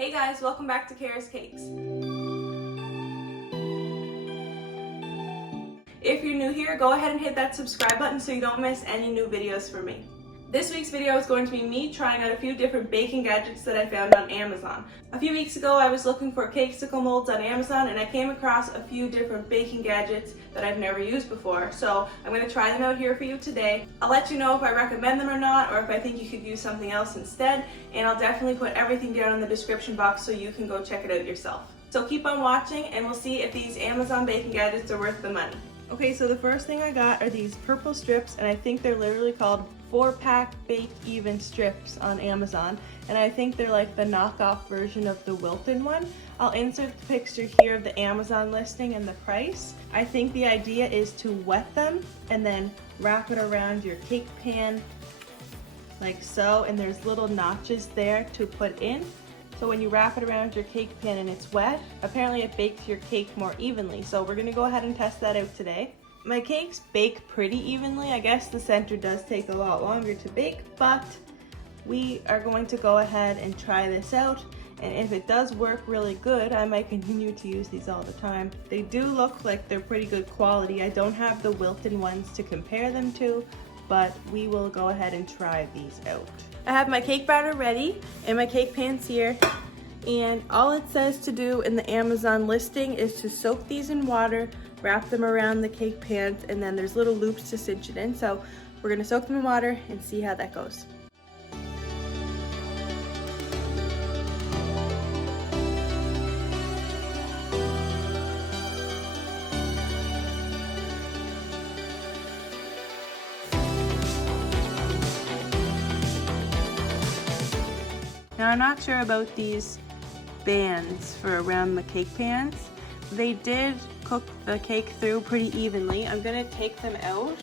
Hey guys, welcome back to Cara's Cakes. If you're new here, go ahead and hit that subscribe button so you don't miss any new videos from me. This week's video is going to be me trying out a few different baking gadgets that I found on Amazon. A few weeks ago I was looking for cakesicle molds on Amazon and I came across a few different baking gadgets that I've never used before. So I'm going to try them out here for you today. I'll let you know if I recommend them or not, or if I think you could use something else instead, and I'll definitely put everything down in the description box so you can go check it out yourself. So keep on watching and we'll see if these Amazon baking gadgets are worth the money. Okay, so the first thing I got are these purple strips, and I think they're literally called 4-pack Bake Even strips on Amazon, and I think they're like the knockoff version of the Wilton one. I'll insert the picture here of the Amazon listing and the price. I think the idea is to wet them and then wrap it around your cake pan like so, and there's little notches there to put in. So when you wrap it around your cake pan and it's wet, apparently it bakes your cake more evenly. So we're gonna go ahead and test that out today. My cakes bake pretty evenly. I guess the center does take a lot longer to bake, but we are going to go ahead and try this out. And if it does work really good, I might continue to use these all the time. They do look like they're pretty good quality. I don't have the Wilton ones to compare them to, but we will go ahead and try these out. I have my cake batter ready and my cake pans here, and all it says to do in the Amazon listing is to soak these in water, wrap them around the cake pans, and then there's little loops to cinch it in. So we're gonna soak them in water and see how that goes. Now I'm not sure about these bands for around the cake pans. They did cook the cake through pretty evenly. I'm gonna take them out.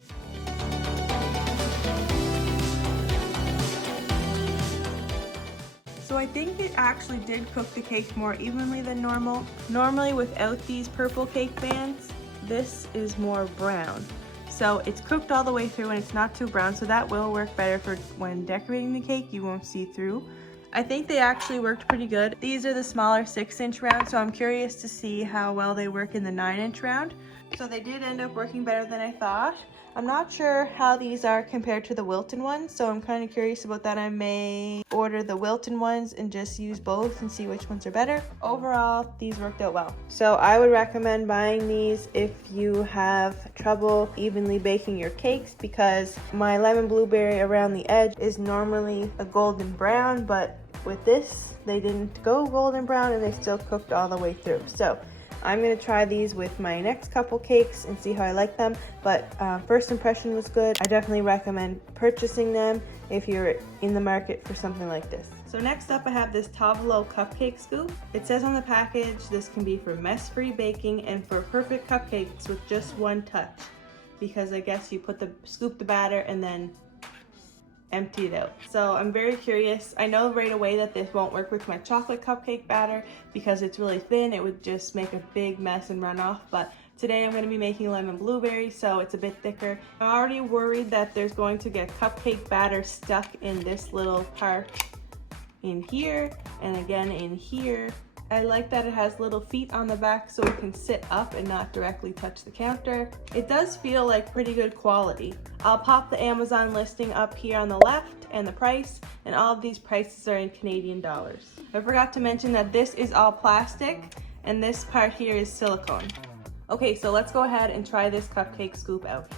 So I think it actually did cook the cake more evenly than normal. Normally without these purple cake bands, this is more brown. So it's cooked all the way through and it's not too brown, so that will work better for when decorating the cake. You won't see through. I think they actually worked pretty good. These are the smaller 6-inch round, so I'm curious to see how well they work in the 9-inch round. So they did end up working better than I thought. I'm not sure how these are compared to the Wilton ones, so I'm kind of curious about that. I may order the Wilton ones and just use both and see which ones are better. Overall, these worked out well. So I would recommend buying these if you have trouble evenly baking your cakes, because my lemon blueberry around the edge is normally a golden brown, but with this, they didn't go golden brown and they still cooked all the way through. So I'm gonna try these with my next couple cakes and see how I like them, but first impression was good. I definitely recommend purchasing them if you're in the market for something like this. So next up I have this Tavolo Cupcake Scoop. It says on the package this can be for mess-free baking and for perfect cupcakes with just one touch, because I guess you scoop the batter and then empty it out. So I'm very curious. I know right away that this won't work with my chocolate cupcake batter because it's really thin. It would just make a big mess and run off, but today I'm going to be making lemon blueberry, so it's a bit thicker. I'm already worried that there's going to get cupcake batter stuck in this little part in here and again in here. I like that it has little feet on the back so it can sit up and not directly touch the counter. It does feel like pretty good quality. I'll pop the Amazon listing up here on the left and the price, and all of these prices are in Canadian dollars. I forgot to mention that this is all plastic and this part here is silicone. Okay, so let's go ahead and try this cupcake scoop out.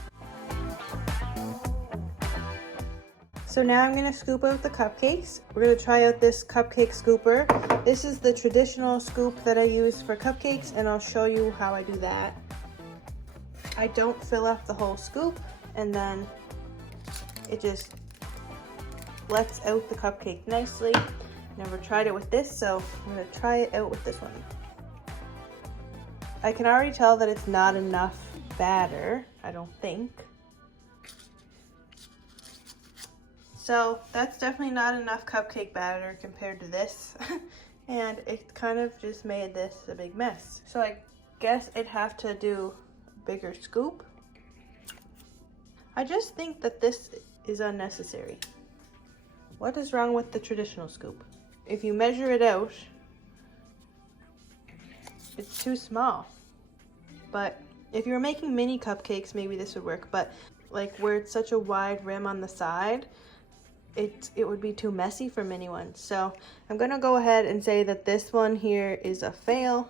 So now I'm gonna scoop out the cupcakes. We're gonna try out this cupcake scooper. This is the traditional scoop that I use for cupcakes, and I'll show you how I do that. I don't fill up the whole scoop, and then it just lets out the cupcake nicely. Never tried it with this, so I'm gonna try it out with this one. I can already tell that it's not enough batter, I don't think. So that's definitely not enough cupcake batter compared to this. And it kind of just made this a big mess. So I guess I'd have to do a bigger scoop. I just think that this is unnecessary. What is wrong with the traditional scoop? If you measure it out, It's too small. But if you were making mini cupcakes, maybe this would work. But like where it's such a wide rim on the side, it would be too messy for mini ones. So I'm gonna go ahead and say that this one here is a fail.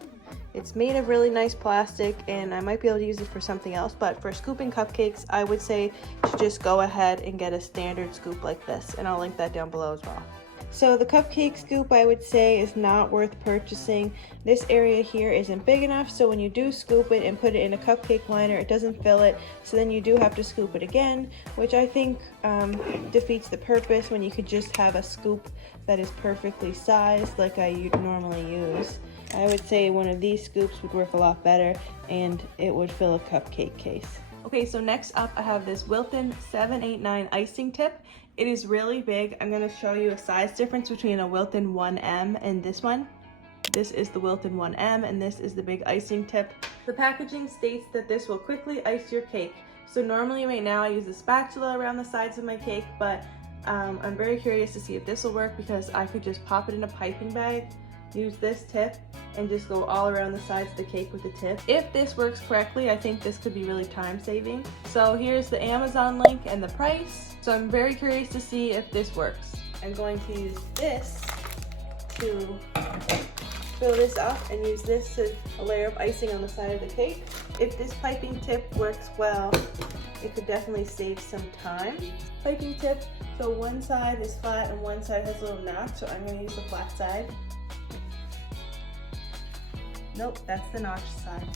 It's made of really nice plastic and I might be able to use it for something else, but for scooping cupcakes, I would say to just go ahead and get a standard scoop like this, and I'll link that down below as well. So the Cupcake Scoop, I would say, is not worth purchasing. This area here isn't big enough, so when you do scoop it and put it in a cupcake liner, it doesn't fill it, so then you do have to scoop it again, which I think defeats the purpose when you could just have a scoop that is perfectly sized like I normally use. I would say one of these scoops would work a lot better and it would fill a cupcake case. Okay, so next up I have this Wilton 789 Icing Tip. It is really big. I'm going to show you a size difference between a Wilton 1M and this one. This is the Wilton 1M and this is the big Icing Tip. The packaging states that this will quickly ice your cake. So normally right now I use a spatula around the sides of my cake, but I'm very curious to see if this will work because I could just pop it in a piping bag, use this tip, and just go all around the sides of the cake with the tip. If this works correctly, I think this could be really time saving. So here's the Amazon link and the price. So I'm very curious to see if this works. I'm going to use this to fill this up and use this as a layer of icing on the side of the cake. If this piping tip works well, it could definitely save some time. Piping tip, so one side is flat and one side has a little notch, so I'm going to use the flat side. Nope, that's the notch side.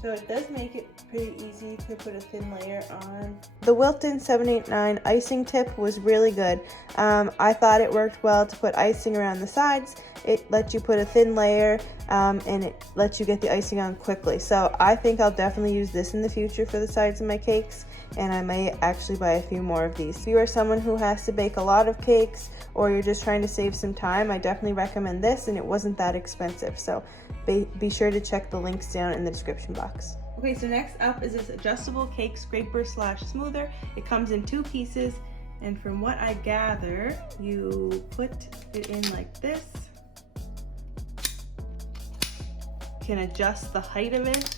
So it does make it pretty easy to put a thin layer on. The Wilton 789 Icing Tip was really good. I thought it worked well to put icing around the sides. It lets you put a thin layer and it lets you get the icing on quickly. So I think I'll definitely use this in the future for the sides of my cakes, and I may actually buy a few more of these. If you are someone who has to bake a lot of cakes or you're just trying to save some time, I definitely recommend this, and it wasn't that expensive. So be sure to check the links down in the description box. Okay, so next up is this adjustable cake scraper slash smoother. It comes in 2 pieces, and from what I gather, you put it in like this. You can adjust the height of it.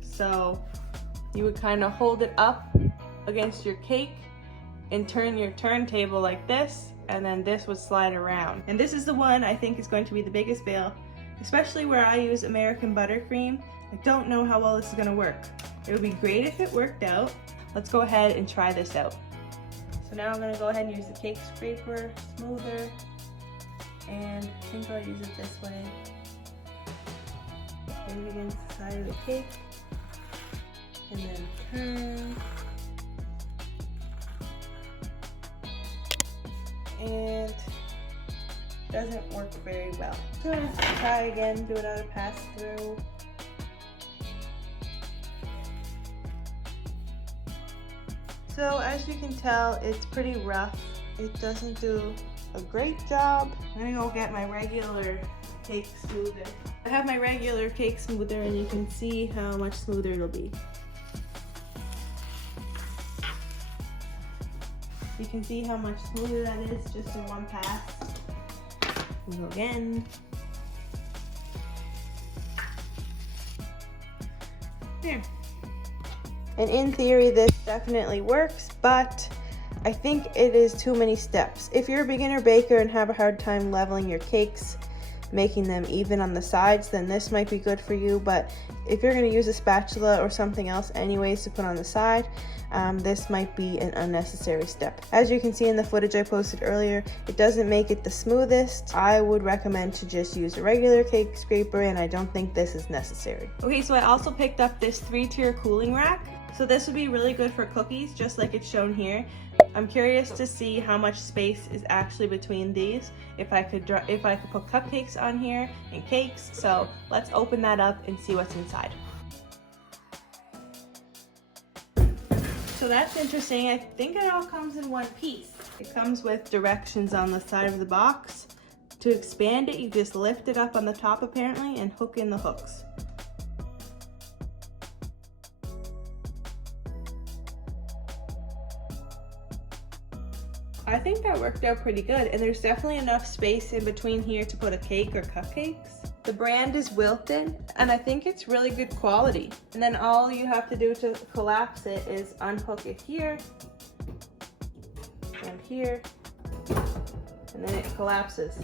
So you would kind of hold it up against your cake and turn your turntable like this, and then this would slide around. And this is the one I think is going to be the biggest fail, especially where I use American buttercream. I don't know how well this is gonna work. It would be great if it worked out. Let's go ahead and try this out. So now I'm gonna go ahead and use the cake scraper smoother, and I think I'll use it this way. Put it against the side of the cake, and then turn. And doesn't work very well. So I'm gonna try again, do another pass through. So as you can tell, it's pretty rough. It doesn't do a great job. I'm gonna go get my regular cake smoother. I have my regular cake smoother, and you can see how much smoother it'll be. You can see how much smoother that is just in one pass. We'll go again. There. And in theory, this definitely works, but I think it is too many steps. If you're a beginner baker and have a hard time leveling your cakes, making them even on the sides, then this might be good for you. But if you're going to use a spatula or something else anyways to put on the side, this might be an unnecessary step. As you can see in the footage I posted earlier, it doesn't make it the smoothest. I would recommend to just use a regular cake scraper, and I don't think this is necessary. Okay, so I also picked up this 3-tier cooling rack. So this would be really good for cookies, just like it's shown here. I'm curious to see how much space is actually between these, if I could put cupcakes on here and cakes. So let's open that up and see what's inside. So that's interesting. I think it all comes in one piece. It comes with directions on the side of the box. To expand it, you just lift it up on the top apparently and hook in the hooks. I think that worked out pretty good, and there's definitely enough space in between here to put a cake or cupcakes. The brand is Wilton, and I think it's really good quality. And then all you have to do to collapse it is unhook it here and here, and then it collapses.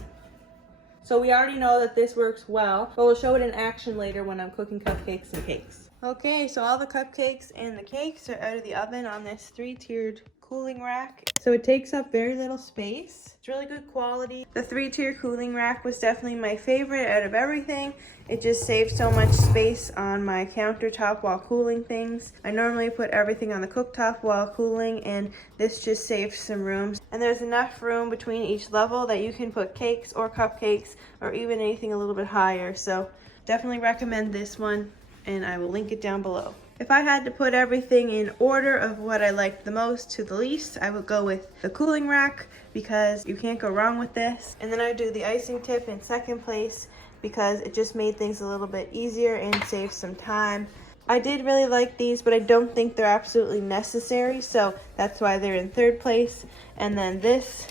So we already know that this works well, but we'll show it in action later when I'm cooking cupcakes and cakes. Okay, so all the cupcakes and the cakes are out of the oven on this 3-tiered cooling rack. So it takes up very little space. It's really good quality. The 3-tier cooling rack was definitely my favorite out of everything. It just saves so much space on my countertop while cooling things. I normally put everything on the cooktop while cooling, and this just saves some room. And there's enough room between each level that you can put cakes or cupcakes or even anything a little bit higher. So definitely recommend this one, and I will link it down below. If I had to put everything in order of what I liked the most to the least, I would go with the cooling rack because you can't go wrong with this. And then I would do the icing tip in second place because it just made things a little bit easier and saved some time. I did really like these, but I don't think they're absolutely necessary, so that's why they're in third place. And then this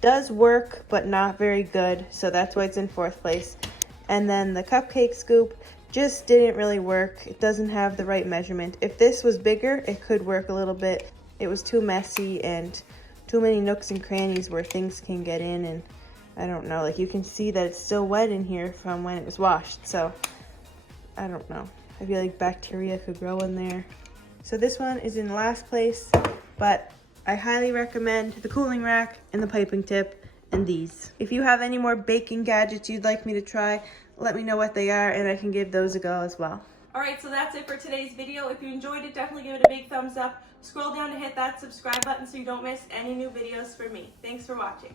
does work, but not very good, so that's why it's in fourth place. And then the Cupcake Scoop just didn't really work. It doesn't have the right measurement. If this was bigger, it could work a little bit. It was too messy and too many nooks and crannies where things can get in, and I don't know, like you can see that it's still wet in here from when it was washed, so I don't know. I feel like bacteria could grow in there. So this one is in last place, but I highly recommend the cooling rack and the piping tip and these. If you have any more baking gadgets you'd like me to try, let me know what they are and I can give those a go as well. Alright, so that's it for today's video. If you enjoyed it, definitely give it a big thumbs up. Scroll down to hit that subscribe button so you don't miss any new videos from me. Thanks for watching.